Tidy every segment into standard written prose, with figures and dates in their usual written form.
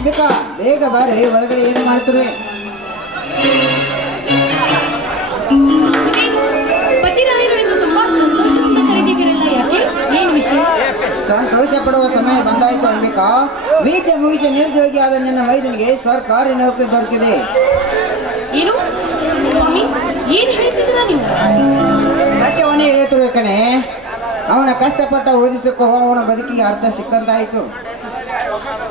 ಅಂಬಿಕಾ ಬೇಗ ಬಾರಿ, ಒಳಗಡೆ ಏನು ಮಾಡ್ತೀರಿ? ಸಂತೋಷ ಪಡುವ ಸಮಯ ಬಂದಾಯ್ತು ಅಂಬಿಕಾ. ವಿದ್ಯೆ ಮುಗಿಸಿ ನಿರುದ್ಯೋಗಿ ಆದ ನಿನ್ನ ಮೈದನಿಗೆ ಸರ್ಕಾರಿ ನೌಕರಿ ದೊರಕಿದೆ. ಏನು ಸ್ವಾಮಿ, ಏನು ಹೇಳ್ತಿದ್ದೀರಾ ನೀವು? ಸತ್ಯವನ್ನೇ ಹೇಳ್ತಿರುವ ಕಣೆ. ಅವನ ಕಷ್ಟಪಟ್ಟ ಓದಿಸಕ್ಕೋ ಅವನ ಬದುಕಿಗೆ ಅರ್ಥ ಸಿಕ್ಕಂತಾಯಿತು.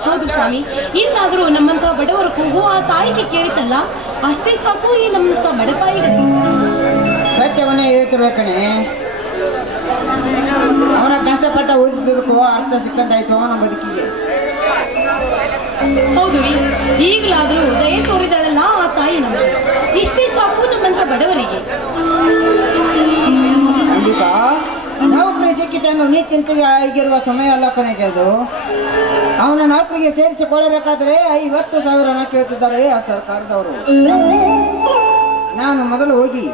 ಹೌದು ಸ್ವಾಮಿ, ಇನ್ನಾದರೂ ನಮ್ಮಂತ ಬಡವರ ಕೂಗು ಆ ತಾಯಿಗೆ ಕೇಳಿತಲ್ಲ, ಅಷ್ಟೇ ಸಾಕು ಈ ನಮ್ಮಂತ ಬಡಪಾಯಿಗೆ. ಸತ್ಯವನ್ನೇ ಹೇಳ್ತಿರುವ ಕಣೆ. ಅವನ ಕಷ್ಟಪಟ್ಟ ಓದಿಸೋದಕ್ಕೂ ಅರ್ಥ ಸಿಕ್ಕಂತಾಯ್ತು ಅವನ ಬದುಕಿಗೆ. ಹೌದು ರೀ, ಈಗಲಾದರೂ ದಯೆ ತೋರಿದಳಲ್ಲ ಆ ತಾಯಿ ನಮಗೆ, ಇಷ್ಟೇ ಸಾಕು ನಮ್ಮಂತ ಬಡವರಿಗೆ. ಅಂಬಿಕಾ, ನೌಕರಿ ಸಿಕ್ಕಿತೆಂದು ನೀ ಚಿಂತೆಗೆ ಆಗಿರುವ ಸಮಯ ಅಲ್ಲ ಕಣೆಗೆ ಅದು. ಅವನ ನೌಕರಿಗೆ ಸೇರಿಸಿಕೊಳ್ಳಬೇಕಾದ್ರೆ 50,000 ಹಣ ಕೇಳ್ತಿದ್ದಾರೆ ಆ ಸರ್ಕಾರದವರು. ನಾನು ಮೊದಲು ಹೋಗಿ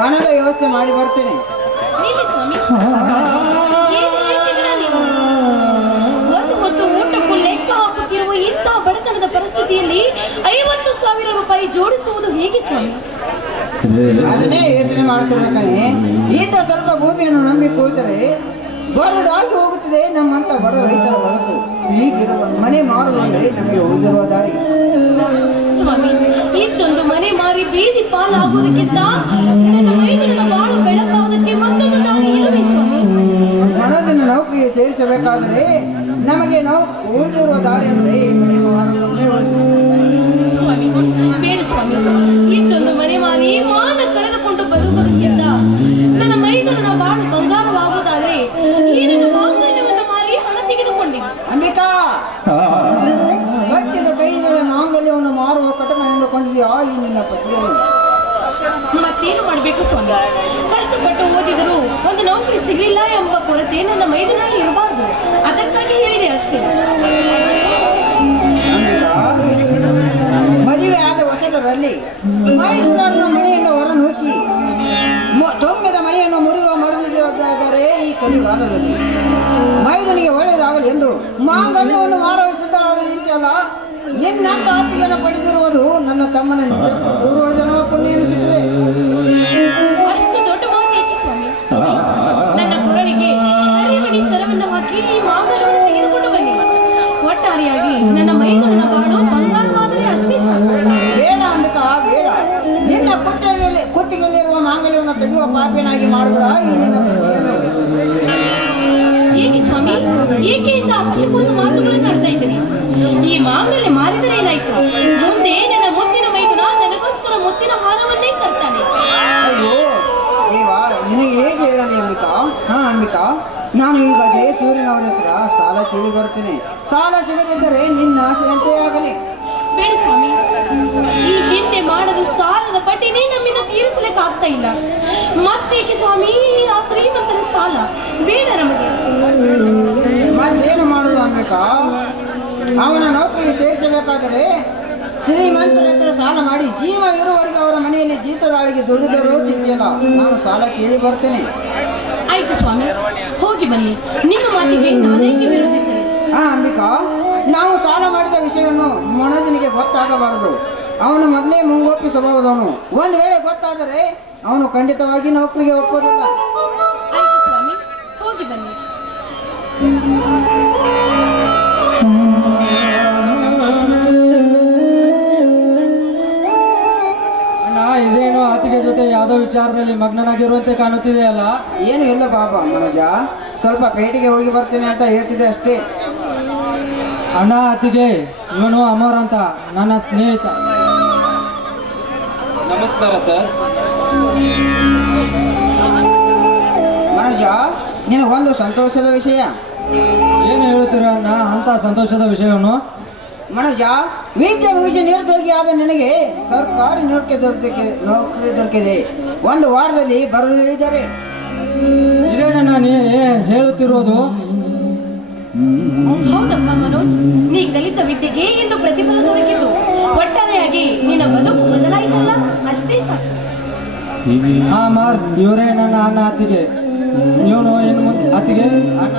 ಹಣದ ವ್ಯವಸ್ಥೆ ಮಾಡಿ ಬರ್ತೇನೆ. ನೀಲಿ ಸ್ವಾಮಿ, ಏನು ಹೇಳ್ತಿದ್ದೀರಾ ನೀವು? ಒಂದು ಹೊತ್ತು ಊಟಕ್ಕೂ ಲೆಕ್ಕ ಹಾಕುತ್ತಿರುವ ಇಂಥ ಬಡತನದ ಪರಿಸ್ಥಿತಿಯಲ್ಲಿ 50,000 ರೂಪಾಯಿ ಜೋಡಿಸುವುದು ಹೇಗೆ ಸ್ವಾಮಿ? ಅದನ್ನೇ ಯೋಚನೆ ಮಾಡ್ತಿರ್ಬೇಕಣೆ. ಈತ ಸ್ವಲ್ಪ ಭೂಮಿಯನ್ನು ನಂಬಿ ಕೂತರೆ ಬರಡಾಗಿ ಹೋಗುತ್ತದೆ ನಮ್ಮಂತ ಬಡ ರೈತರ ಬದುಕು. ಹೀಗಿರುವ ಮನೆ ಮಾರುವುದೇ ನಮಗೆ ಉಳಿದಿರುವ ದಾರಿ. ಸ್ವಾಮಿ, ಇದ್ದೊಂದು ಮನೆ ಮಾರಿ ಬೀದಿ ಪಾಲಾಗುವುದಕ್ಕಿಂತ ನನ್ನ ಮೈದನ ಬಾಳು ಬೆಳಕಾವುದಕ್ಕೆ ಮತ್ತೊಂದು ದಾರಿ ಇಲ್ಲವೇ ಸ್ವಾಮಿ? ಹಣದಿಂದ ನೌಕರಿಗೆ ಸೇರಿಸಬೇಕಾದರೆ ನಮಗೆ ನಾವು ಉಳಿದಿರುವ ದಾರಿ ಅಂದರೆ ಮನೆ ಮಾರುವುದೇ ಸ್ವಾಮಿ. ಬೇಡ ಸ್ವಾಮಿ, ಇದ್ದೊಂದು ಮನೆ ಮಾರಿ ಮಾನ ಕಳೆದುಕೊಂಡು ಬದುಕುವುದಕ್ಕಿಂತ ನನ್ನ ಮೈದನ ಬಾಳು ಬಂಗಾರವಾಗುವುದಾದರೆ ಈ ನನ್ನ ಮಾಂಗಲ್ಯವನ್ನು ಮಾರಿ ಹಣ ತೆಗೆದುಕೊಂಡಿವೆ. ಅಂಬಿಕಾ, ಬಚ್ಚಿದ ಕೈಯಿಂದಲೇ ಮಾಂಗಲ್ಯವನ್ನು ಮಾರುವ ಕಟನ ಎಂದುಕೊಂಡಿದೆಯಾ ಈ ನಿನ್ನ ಪತಿಯನ್ನು? ಮತ್ತೇನು ಮಾಡಬೇಕು ಸ್ವಾಮಿ? ಕಷ್ಟಪಟ್ಟು ಓದಿದರೂ ಒಂದು ನೌಕರಿ ಸಿಗಲಿಲ್ಲ ಎಂಬ ಕೊರತೆ ನನ್ನ ಮೈದನಲ್ಲಿ ಇರಬಾರ್ದು, ಅದಕ್ಕಾಗಿ ಹೇಳಿದೆ ಅಷ್ಟೇ. ಅಂಬಿಕಾ, ಮದುವೆ ಆದ ಹೊಸದರಲ್ಲಿ ಮೈಸೂರನ್ನು ಮನೆಯಿಂದ ಹೊರನೂಕಿ ತೊಂಬದ ಮನೆಯನ್ನು ಮುರಿಯುವ ಮರದಿದ್ದಾರೆ ಈ ಕಲಿಗಾಲದಲ್ಲಿ. ಮೈದನಿಗೆ ಒಳ್ಳೆಯದಾಗಲಿ ಎಂದು ಮಾಂಗಲ್ಯವನ್ನು ಮಾರುವ ಸಿದ್ಧರಾಗಲಿ ನಿಂತಲ್ಲ. ನಿನ್ನಂತ ಆತಿಯನ್ನು ಪಡೆದಿರುವುದು ನನ್ನ ತಮ್ಮನ ನಿಜ ಪೂರ್ವಜನ ಪುಣ್ಯ ಎನಿಸುತ್ತದೆ. ಅಷ್ಟು ದೊಡ್ಡ ಮಾತೇಕೆ ಸ್ವಾಮಿ? ನನ್ನ ಕೊರಳಿಗೆ ಹರಿಮಣಿ ಸರವನ್ನು ಹಾಕಿ ಈ ಮಾಂಗಲ್ಯವನ್ನು ತೆಗೆದುಕೊಂಡು ಬನ್ನಿ. ಒಟ್ಟಾರೆಯಾಗಿ ನನ್ನ ಮೈದನ ಬಾಳು ಬಂಗಾರವಾದರೆ ಅಷ್ಟೇ ಸಾಕು. ಬೇಡ ಅಂಬಿಕಾ, ಬೇಡ. ನಿನ್ನ ಕುತ್ತಿಗೆಯಲ್ಲಿರುವ ಮಾಂಗಲ್ಯವನ್ನು ತೆಗೆಯುವ ಪಾಪಿನಾಗಿ ಮಾಡಬೇಡ ಈ ನಿನ್ನ ಪತಿಯನ್ನು. ಏಕೆ ಸ್ವಾಮಿ, ಏಕೆ ಇಂಥ ಅಪಶಕುನದ ಮಾತುಗಳನ್ನು ಆಡ್ತಾ ಇದ್ದೀರಿ? ಈ ಮಾಂಗಲ್ಯ ಮಾರಿದರೆ ಏನಾಯ್ತು? ಮುಂದೆ ನನ್ನ ಮುತ್ತಿನ ಮೈದುನ ನನಗೋಸ್ಕರ ಮುತ್ತಿನ ಹಾರವನ್ನೇ ತರ್ತಾನೆ. ಅಯ್ಯೋ ದೇವಾ, ನಿನಗೆ ಹೇಗೆ ಹೇಳಲಿ ಅಂಬಿಕಾ? ಅಂಬಿಕಾ, ನಾನು ಈಗ ಜಯಸೂರ್ಯನವರ ಹತ್ರ ಸಾಲ ಕೇಳಿ ಬರ್ತೇನೆ. ಸಾಲ ಸಿಗದಿದ್ದರೆ ನಿನ್ನ ಆಸೆಯಂತೆ ಆಗಲಿ. ಬೇಡ ಸ್ವಾಮಿ, ಈ ಹಿಂದೆ ಮಾಡದ ಸಾಲದ ಬಡ್ಡಿನೇ ನಮ್ಮಿಂದ ತೀರಿಸಲಿಕ್ಕೆ ಆಗ್ತಾ ಇಲ್ಲ. ಮತ್ತೇಕೆ ಸ್ವಾಮಿ ಆ ಶ್ರೀಮಂತರ ಸಾಲ? ಬೇಡ ನಮಗೆ. ಮತ್ತೇನು ಮಾಡುವುದು ಅಂಬಿಕಾ? ಅವನ ನೌಕರಿಗೆ ಸೇರಿಸಬೇಕಾದರೆ ಶ್ರೀಮಂತರ ಹತ್ರ ಸಾಲ ಮಾಡಿ ಜೀವವಿರುವವರೆಗೆ ಅವರ ಮನೆಯಲ್ಲಿ ಜೀತದಾಳಿಗೆ ದುಡಿದರೂ ಚಿಂತೆಯಲ್ಲ. ನಾನು ಸಾಲ ಕೇಳಿ ಬರ್ತೇನೆ. ಆಯ್ತು ಸ್ವಾಮಿ, ಹೋಗಿ ಬನ್ನಿ. ನಿಮ್ಮ ಮಾತಿಗೆ ನಾನೇಕೆ ವಿರೋಧಿಸಲಿ? ಅಂಬಿಕಾ, ನಾವು ಸಾಲ ಮಾಡಿದ ವಿಷಯವನ್ನು ಮನೋಜನಿಗೆ ಗೊತ್ತಾಗಬಾರದು. ಅವನು ಮೊದಲೇ ಮುಂಗೋಪಿ ಸ್ವಭಾವದವನು. ಒಂದು ವೇಳೆ ಗೊತ್ತಾದರೆ ಅವನು ಖಂಡಿತವಾಗಿ ನೌಕರಿಗೆ ಒಪ್ಪೋದಿಲ್ಲ. ಆಯ್ತು ಸ್ವಾಮಿ, ಹೋಗಿ ಬನ್ನಿ. ಅಣ್ಣ, ಇದೇನು ಅತಿಗೆ ಜೊತೆ ಯಾವುದೋ ವಿಚಾರದಲ್ಲಿ ಮಗ್ನನಾಗಿರುವಂತೆ ಕಾಣುತ್ತಿದೆಯಲ್ಲ? ಏನು ಇಲ್ಲ ಬಾಬಾ ಮನೋಜ, ಸ್ವಲ್ಪ ಪೇಟೆಗೆ ಹೋಗಿ ಬರ್ತೇನೆ ಅಂತ ಹೇಳ್ತಿದ್ದೆ ಅಷ್ಟೇ. ಅಣ್ಣ, ಅತಿಗೆ ಇವನು ಅಮರ್ ಅಂತ ನನ್ನ ಸ್ನೇಹಿತ. ನಮಸ್ಕಾರ ಸರ್. ಮನೋಜ, ನಿನಗೊಂದು ಸಂತೋಷದ ವಿಷಯ. ಏನು ಹೇಳುತ್ತೀರ ಅಣ್ಣ ಅಂತ ಸಂತೋಷದ ವಿಷಯವನ್ನು? ಮನೋಜ, ವಿದ್ಯೆ ಮುಗಿಸಿ ನಿರುದ್ಯೋಗಿ ಆದ ನಿನಗೆ ಸರ್ಕಾರಿ ನೌಕರಿ ದೊರಕಿದೆ. 1 ವಾರದಲ್ಲಿ ಬರಲಿದ್ದಾರೆ. ಇದೇನಣ್ಣ ನೀ ಹೇಳುತ್ತಿರೋದು? ಹೌದಪ್ಪ ಮನೋಜ್, ನೀ ಕಲಿತ ವಿದ್ಯೆಗೆ ಇಂದು ಪ್ರತಿಫಲ ದೊರಕಿತು. ಒಟ್ಟಾರೆಯಾಗಿ ನಿನ್ನ ಬದುಕು ಬದಲಾಯಿತಲ್ಲ, ಅಷ್ಟೇ ಸಾಕು. ಮಾರ್, ಇವರೇ ನನ್ನ ಅಣ್ಣ ಅತ್ತಿಗೆ. ಇವನು ಇನ್ನು ಅತ್ತಿಗೆ ಅಣ್ಣ,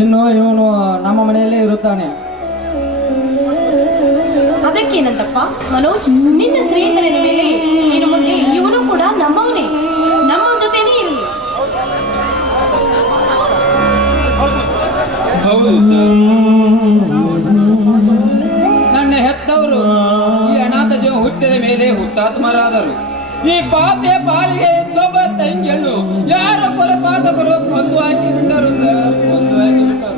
ಇನ್ನು ಇವನು ನಮ್ಮ ಮನೆಯಲ್ಲೇ ಇರುತ್ತಾನೆ. ಅದಕ್ಕೇನಂತಪ್ಪ ಮನೋಜ್, ನಿನ್ನ ಸ್ನೇಹಿತನ ಮೇಲೆ ಇನ್ನು ಮುಂದೆ ಇವನು ಕೂಡ ನಮ್ಮವನೇ, ನಮ್ಮ ಜೊತೆನೇ ಇರಲಿ. ಹೌದು ಸರ್, ನನ್ನ ಹೆತ್ತವರು ಈ ಅನಾಥ ಜೀವ ಹುಟ್ಟಿದ ಮೇಲೆ ಹುತಾತ್ಮರಾದರು. ಈ ಪಾಪೆ ಪಾಲಿಗೆ ಇನ್ನೊಬ್ಬ ತಂಗಿಯನ್ನು ಯಾರ ಕೊಲಪಾತಕರು ಕೊಂದು ಹಾಕಿ ಬಿಟ್ಟರು ಸರ್, ಕೊಂದು ಹಾಕಿ ಬಿಟ್ಟರು.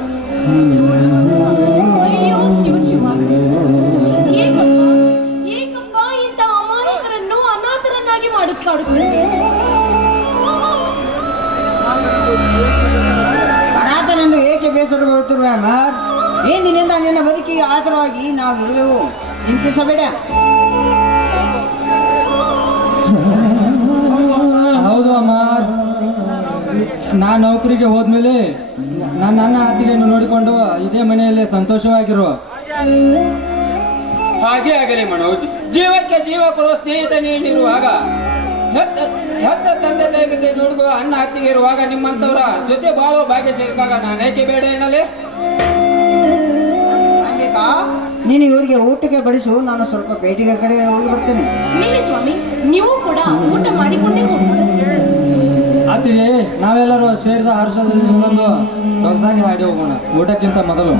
ಅಯ್ಯೋ ಶಿವ ಶಿವ, ಏಕಪ್ಪ ಇಂಥ ಅಮಾಯಕರನ್ನು ಅನಾಥರನ್ನಾಗಿ ಮಾಡುತ್ತಾಡುತ್ತದೆ. ಅನಾಥನೆಂದು ಏಕೆ ಬೇಸರಗೊಳ್ಳುತ್ತಿರುವೆ ಅಮರ್? ಇಂದಿನಿಂದ ನಿನ್ನ ಬದುಕಿಗೆ ಆಧಾರವಾಗಿ ನಾವಿರುವೆವು, ಚಿಂತಿಸಬೇಡ. ಹೌದು ಅಮರ್, ನಾನು ನೌಕರಿಗೆ ಹೋದ್ಮೇಲೆ ನನ್ನ ಅಣ್ಣ ಅತ್ತಿಗೆಯನ್ನು ನೋಡಿಕೊಂಡು ಇದೇ ಮನೆಯಲ್ಲಿ ಸಂತೋಷವಾಗಿರುವ. ಹಾಗೆ ಆಗಲಿ ಮನೋಜ್, ಜೀವಕ್ಕೆ ಜೀವ ಕೊಡುವ ಸ್ನೇಹಿತ ನೀಡಿರುವಾಗ, ಹೆತ್ತ ತಂದೆ ತಾಯಿಗೆ ನೋಡುವ ಅಣ್ಣ ಅತ್ತಿಗೆ ಇರುವಾಗ ನಿಮ್ಮಂತವರ ಜೊತೆ ಬಾಳುವ ಭಾಗ್ಯ ಸಿಕ್ಕಾಗ ನಾನೇಕೆ ಬೇಡ ಎನ್ನಲೇ? ಬೇಕಾ? ನೀನು ಇವರಿಗೆ ಊಟಕ್ಕೆ ಬಡಿಸು, ನಾನು ಸ್ವಲ್ಪ ಪೇಟೆಗೆ ಕಡೆ ಹೋಗಿ ಬರ್ತೇನೆ. ನಿಲ್ಲಿ ಸ್ವಾಮಿ, ನೀವು ಕೂಡ ಊಟ ಮಾಡಿಕೊಂಡೇ ಹೋಗಿ. ಅತ್ತಿಗೆ, ನಾವೆಲ್ಲರೂ ಸೇರಿದ ಹರ್ಷದ ದಿನದಂದು ಸೊಗಸಾಗಿ ಹಾಡಿ ಹೋಗೋಣ ಊಟಕ್ಕಿಂತ ಮೊದಲು.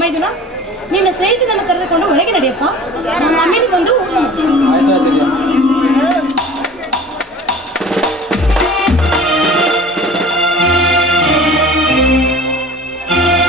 ಮೈದುನ, ನಿನ್ನ ಸ್ನೇಹಿತನನ್ನು ಕರೆದುಕೊಂಡು ಒಳಗೆ ನಡೆಯಪ್ಪ. ಆಮೇಲೆ ಬಂದು